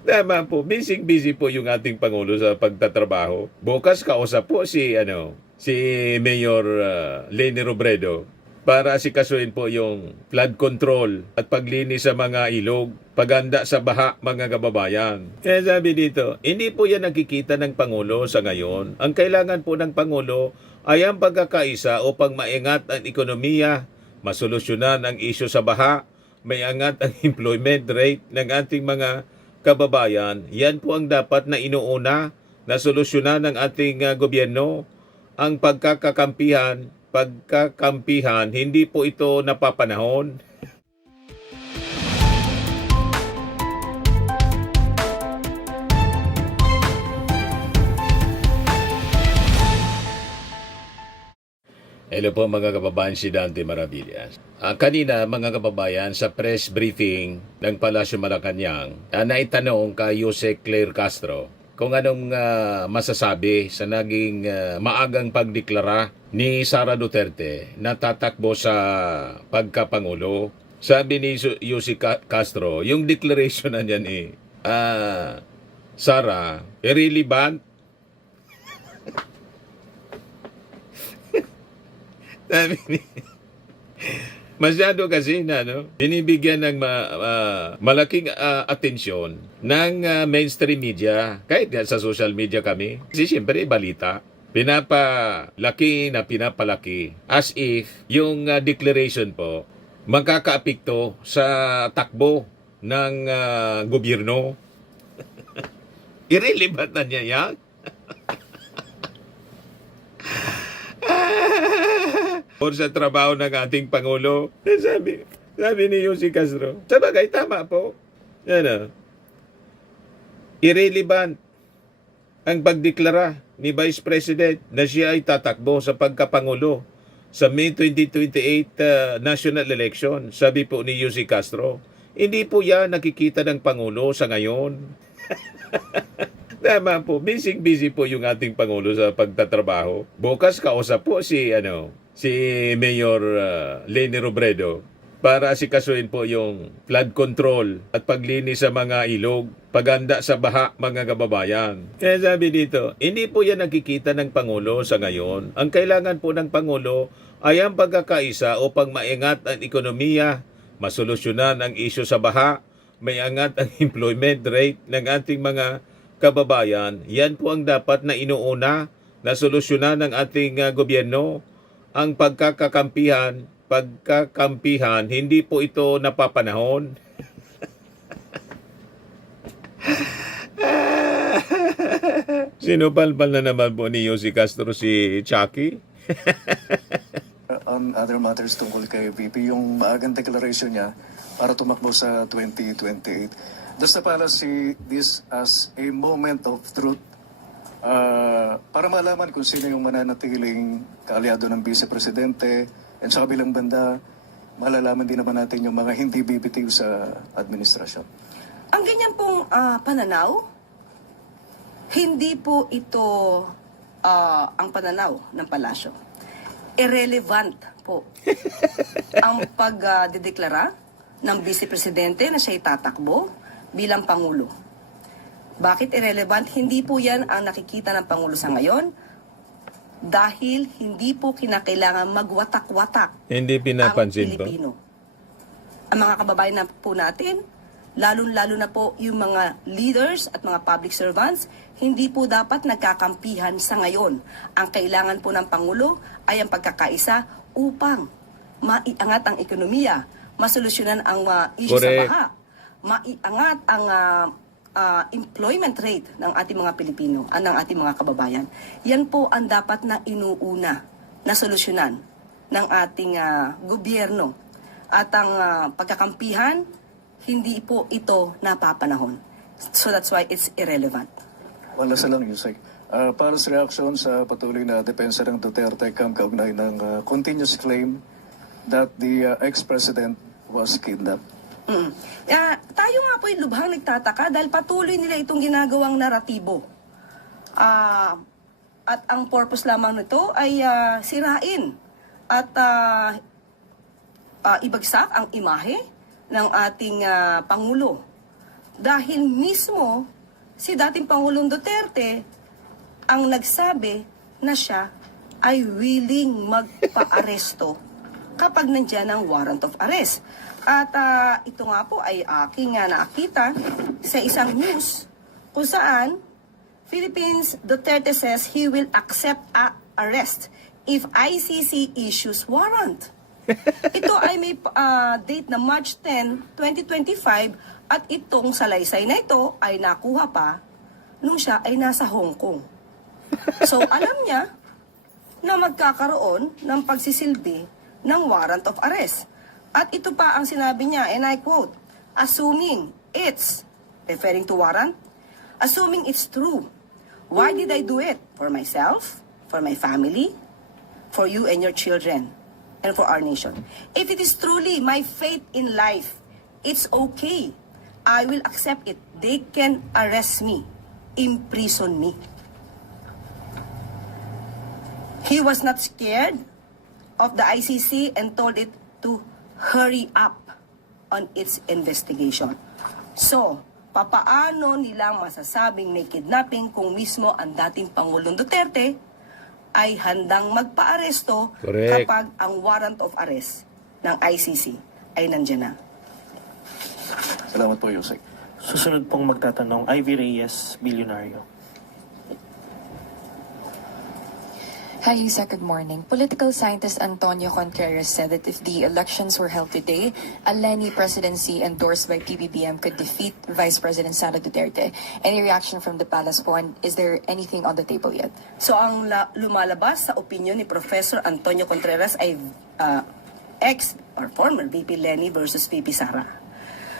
Tama po, busy po yung ating Pangulo sa pagtatrabaho. Bukas kausap po si Mayor Leni Robredo para asikasuhin po yung flood control at paglinis sa mga ilog, paghanda sa baha mga kababayan. Kaya sabi dito, hindi po yan nakikita ng Pangulo sa ngayon. Ang kailangan po ng Pangulo ay ang pagkakaisa upang maingat ang ekonomiya, masolusyonan ang isyu sa baha, may angat ang employment rate ng ating mga kababayan. Yan po ang dapat na inuuna na solusyonan ng ating gobyerno. Ang pagkakampihan, hindi po ito napapanahon. Hello po mga kababayan, si Dante Maravillas. Kanina mga kababayan sa press briefing ng Palasyo Malacanang, naitanong kay Jose Claire Castro kung anong masasabi sa naging maagang pagdeklara ni Sara Duterte na tatakbo sa pagkapangulo. Sabi ni Jose Castro, yung declaration na niya ni Sara, irrelevant. Sabi ni, masyado kasi binibigyan ng malaking atensyon ng mainstream media, kahit sa social media kami. Kasi siyempre, balita. Pinapalaki as if yung declaration po magkakaapekto sa takbo ng gobyerno. Irrelevant na niya yan. Or sa trabaho ng ating Pangulo. Sabi ni Jose Castro, sabagay, tama po. Irrelevant ang pagdeklara ni Vice President na siya ay tatakbo sa pagkapangulo sa May 2028 national election. Sabi po ni Jose Castro, hindi po yan nakikita ng Pangulo sa ngayon. Tama po, busy po yung ating Pangulo sa pagtatrabaho. Bukas kausap po si Mayor Leni Robredo para asikasuhin po yung flood control at paglinis sa mga ilog, paghanda sa baha mga kababayan. Kaya sabi dito, hindi po yan nakikita ng Pangulo sa ngayon. Ang kailangan po ng Pangulo ay ang pagkakaisa upang maingat ang ekonomiya, masolusyonan ang isyu sa baha, may angat ang employment rate ng ating mga kababayan. Yan po ang dapat na inuuna na solusyonan ng ating gobyerno. Ang pagkakampihan, hindi po ito napapanahon. Sinupalpal na naman po ni Jose Castro si Chucky. On other matters tungkol kay VP, yung maagang declaration niya para tumakbo sa 2028. Does the palace see this as a moment of truth para malaman kung sino yung mananatiling kaalyado ng Vice Presidente, and sa kabilang banda, malalaman din naman natin yung mga hindi bibitiw sa administrasyon? Ang ganyan pong pananaw, hindi po ito ang pananaw ng palasyo. Irrelevant po ang pagdedeklara ng Vice Presidente na siya'y tatakbo bilang Pangulo. Bakit irrelevant? Hindi po yan ang nakikita ng Pangulo sa ngayon dahil hindi po kinakailangan magwatak-watak Hindi pinapansin ang ba? Pilipino. Ang mga kababayan na po natin, lalo-lalo na po yung mga leaders at mga public servants, hindi po dapat nagkakampihan sa ngayon. Ang kailangan po ng Pangulo ay ang pagkakaisa upang maiangat ang ekonomiya, masolusyonan ang issue sa Correct. baha, maiangat ang employment rate ng ating mga Pilipino, ng ating mga kababayan. Yan po ang dapat na inuuna na solusyonan ng ating gobyerno. At ang pagkakampihan, hindi po ito napapanahon. So that's why it's irrelevant. Wala sa lang, Yusek. Para sa reaksyon sa patuloy na depensa ng Duterte kaugnay ng continuous claim that the ex-president was kidnapped. Tayo nga po yung lubhang nagtataka dahil patuloy nila itong ginagawang naratibo. At ang purpose lamang nito ay sirain at ibagsak ang imahe ng ating Pangulo Dahil mismo si dating Pangulong Duterte ang nagsabi na siya ay willing magpa-aresto kapag nandyan ang warrant of arrest. At ito nga po ay aking nakita sa isang news kung saan Philippines Duterte says he will accept arrest if ICC issues warrant. Ito ay may date na March 10, 2025 at itong salaysay na ito ay nakuha pa nung siya ay nasa Hong Kong. So alam niya na magkakaroon ng pagsisilbi ng warrant of arrest. At ito pa ang sinabi niya, and I quote, assuming it's, referring to warrant, assuming it's true, why did I do it? For myself, for my family, for you and your children, and for our nation. If it is truly my fate in life, it's okay. I will accept it. They can arrest me, imprison me. He was not scared of the ICC and told it to hurry up on its investigation. So, papaano nilang masasabing may kidnapping kung mismo ang dating Pangulong Duterte ay handang magpa-aresto Correct. kapag ang warrant of arrest ng ICC ay nandiyan na? Salamat po, Yusek. Susunod pong magtatanong, Ivy Reyes, Bilyonaryo. Hi, Lisa. Good morning. Political scientist Antonio Contreras said that if the elections were held today, a Leni presidency endorsed by PBBM could defeat Vice President Sara Duterte. Any reaction from the palace po? And is there anything on the table yet? So ang lumalabas sa opinion ni Professor Antonio Contreras ay ex or former VP Leni versus VP Sara.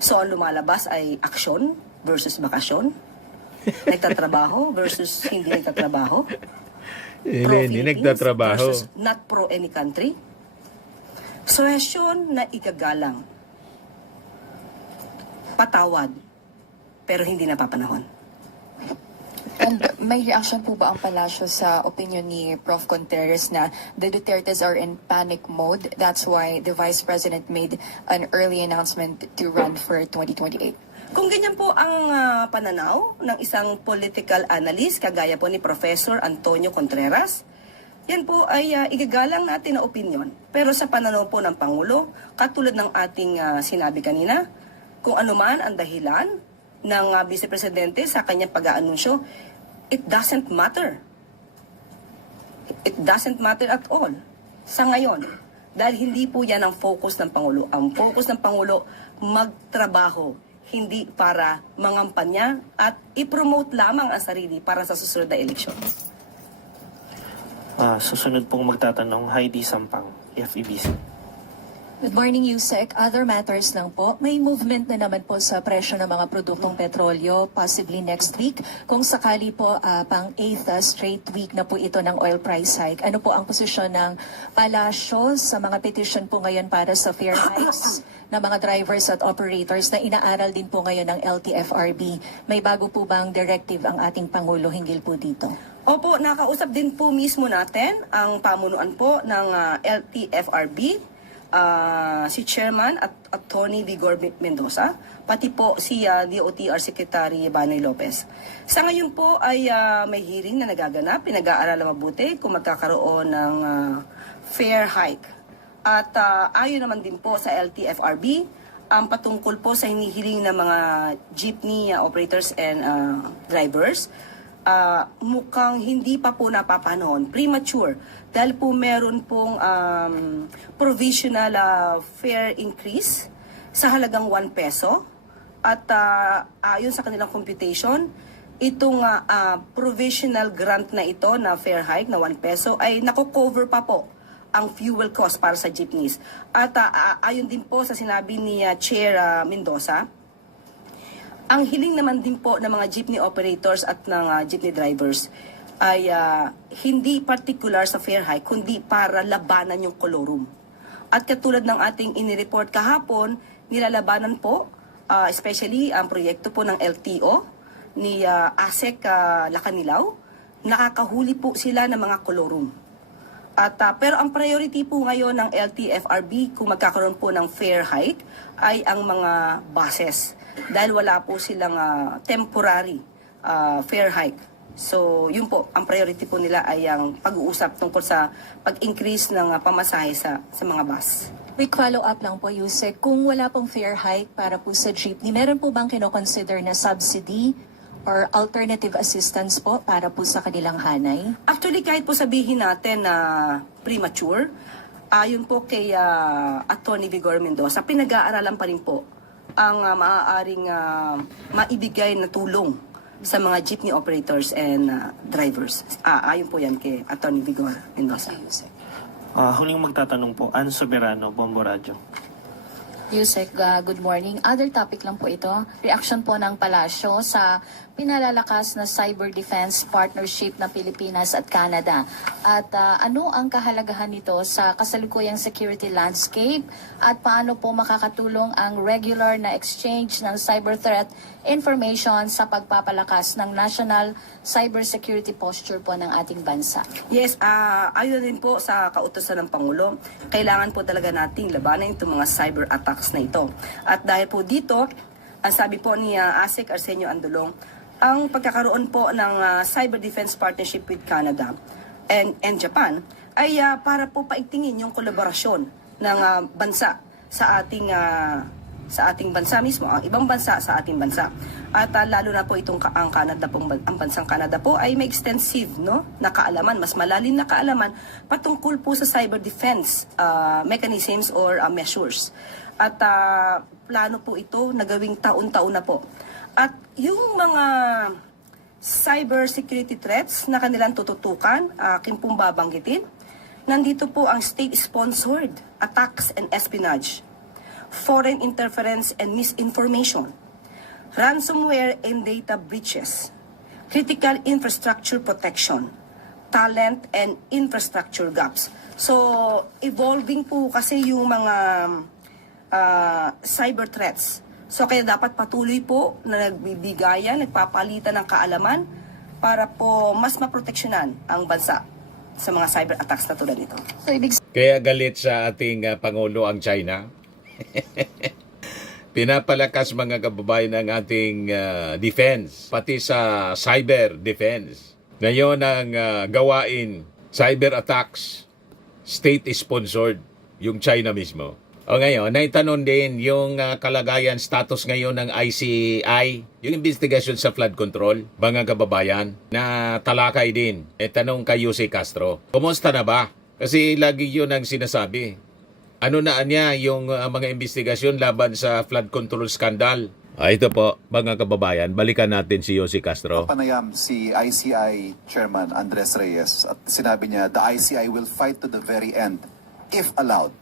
So ang lumalabas ay aksyon versus bakasyon, nagtatrabaho versus hindi nagtatrabaho, Hindi pro-Philippines nagtatrabaho. versus not pro any country. Suhesyon na igagalang, patawad, pero hindi napapanahon. And may reaction po ba ang palasyo sa opinion ni Prof. Contreras na the Dutertes are in panic mode? That's why the Vice President made an early announcement to run for 2028. Kung ganyan po ang pananaw ng isang political analyst, kagaya po ni Professor Antonio Contreras, yan po ay igagalang natin na opinion. Pero sa pananaw po ng Pangulo, katulad ng ating sinabi kanina, kung ano man ang dahilan ng Vice Presidente sa kanyang pag-aanunsyo, it doesn't matter. It doesn't matter at all sa ngayon. Dahil hindi po yan ang focus ng Pangulo. Ang focus ng Pangulo, magtrabaho, hindi para mangampanya at i-promote lamang ang sarili para sa susunod na eleksyon. Susunod pong magtatanong, Heidi Sampang, FEBC. Good morning, Yusek. Other matters lang po. May movement na naman po sa presyo ng mga produktong petrolyo, possibly next week. Kung sakali po, pang 8th straight week na po ito ng oil price hike. Ano po ang posisyon ng palasyo sa mga petition po ngayon para sa fare hikes ng mga drivers at operators na inaaral din po ngayon ng LTFRB? May bago po bang directive ang ating Pangulo hinggil po dito? Opo, nakausap din po mismo natin ang pamunuan po ng LTFRB, si Chairman at Attorney Vigor Mendoza, pati po si DOTR Secretary Banoy Lopez. Sa ngayon po ay may hearing na nagaganap, pinag-aaralan mabuti kung magkakaroon ng fare hike. At ayon naman din po sa LTFRB, ang patungkol po sa hinihiling ng mga jeepney operators and drivers, mukhang hindi pa po napapanahon, premature, dahil po meron pong provisional fare increase sa halagang 1 peso at ayon sa kanilang computation, itong provisional grant na ito na fare hike na 1 peso ay nako-cover pa po ang fuel cost para sa jeepneys. At ayon din po sa sinabi ni Chair Mendoza, ang hiling naman din po ng mga jeepney operators at ng jeepney drivers ay hindi particular sa fare hike, kundi para labanan yung kolorum. At katulad ng ating inireport kahapon, nilalabanan po, especially ang proyekto po ng LTO ni ASEC Lacanilaw, nakakahuli po sila ng mga kolorum. At, pero ang priority po ngayon ng LTFRB kung magkakaroon po ng fare hike ay ang mga buses. dahil wala po silang temporary fare hike. So, yun po, ang priority po nila ay ang pag-uusap tungkol sa pag-increase ng pamasahe sa mga bus. Quick follow-up lang po, Yusek. Kung wala pong fare hike para po sa jeepney, meron po bang kinoconsider na subsidy or alternative assistance po para po sa kanilang hanay? Actually, kahit po sabihin natin na premature, ayon po kay Attorney Vigor Mendoza, pinag-aaralan pa rin po ang maaaring maibigay na tulong sa mga jeepney operators and drivers. Ayon po yan kay Attorney Vigor Mendoza. Huling magtatanong po, Ann Soberano, Bombo Radio. Yusek, good morning. Other topic lang po ito. Reaction po ng Palasyo sa pinalalakas na cyber defense partnership ng Pilipinas at Canada. At ano ang kahalagahan nito sa kasalukuyang security landscape at paano po makakatulong ang regular na exchange ng cyber threat information sa pagpapalakas ng national cybersecurity posture po ng ating bansa? Yes, ayon din po sa kautusan ng Pangulo, kailangan po talaga nating labanan itong mga cyber attacks na ito. At dahil po dito, ang sabi po ni ASEC Arsenio Andolong, ang pagkakaroon po ng cyber defense partnership with Canada and Japan ay para po paigtingin yung kolaborasyon ng bansa sa ating bansa mismo, ang ibang bansa sa ating bansa. At lalo na po itong ang Canada pong ang bansang Canada po ay may extensive na kaalaman, mas malalim na kaalaman patungkol po sa cyber defense mechanisms or measures. At plano po ito na gawing taon-taon na po. At yung mga cyber security threats na kanilang tututukan, aking pong babanggitin, nandito po ang state-sponsored attacks and espionage, foreign interference and misinformation, ransomware and data breaches, critical infrastructure protection, talent and infrastructure gaps. So, evolving po kasi yung mga cyber threats. So, kaya dapat patuloy po na nagbibigayan, nagpapalitan ng kaalaman para po mas maproteksyonan ang bansa sa mga cyber attacks na tulad nito. So, ibig Kaya galit sa ating Pangulo ang China. Pinapalakas mga kababayan ng ating defense, pati sa cyber defense. Ngayon ang gawain, cyber attacks, state-sponsored, yung China mismo. O ngayon, naitanong din yung kalagayan, status ngayon ng ICI, yung investigation sa flood control, mga kababayan, na talakay din. Tanong kay Jose Castro, kumusta na ba? Kasi lagi yun ang sinasabi. Ano na niya yung mga investigasyon laban sa flood control scandal? Ito po, mga kababayan, balikan natin si Jose Castro. Panayam si ICI Chairman Andres Reyes at sinabi niya, the ICI will fight to the very end if allowed.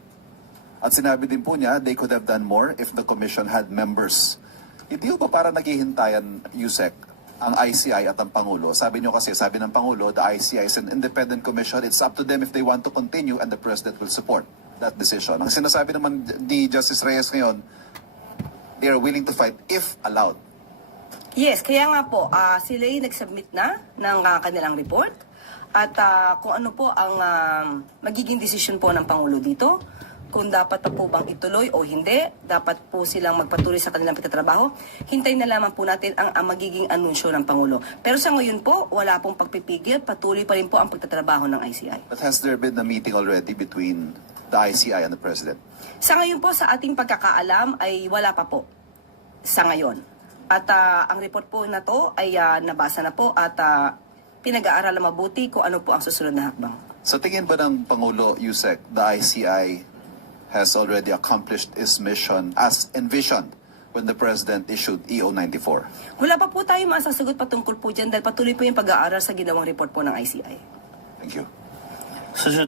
At sinabi din po niya, they could have done more if the commission had members. Hindi ba para naghihintayan, Yusek, ang ICI at ang Pangulo? Sabi niyo kasi, sabi ng Pangulo, the ICI is an independent commission. It's up to them if they want to continue and the President will support that decision. Ang sinasabi naman ni Justice Reyes ngayon, they are willing to fight if allowed. Yes, kaya nga po, sila yung nag-submit na ng kanilang report at kung ano po ang magiging desisyon po ng Pangulo dito, kung dapat na po bang ituloy o hindi, dapat po silang magpatuloy sa kanilang pagtatrabaho. Hintayin na lamang po natin ang magiging anunsyo ng Pangulo. Pero sa ngayon po, wala pong pagpipigil, patuloy pa rin po ang pagtatrabaho ng ICI. But has there been a meeting already between the ICI and the President? Sa ngayon po, sa ating pagkakaalam ay wala pa po sa ngayon. At ang report po na to ay nabasa na po at pinag-aaralan mabuti kung ano po ang susunod na hakbang. Sa tingin ba ng Pangulo, Yusek, the ICI has already accomplished its mission as envisioned when the President issued EO 94? Wala pa po tayo masasagot patungkol po dyan dahil patuloy po yung pag-aaral sa ginawang report po ng ICI. Thank you. Susunod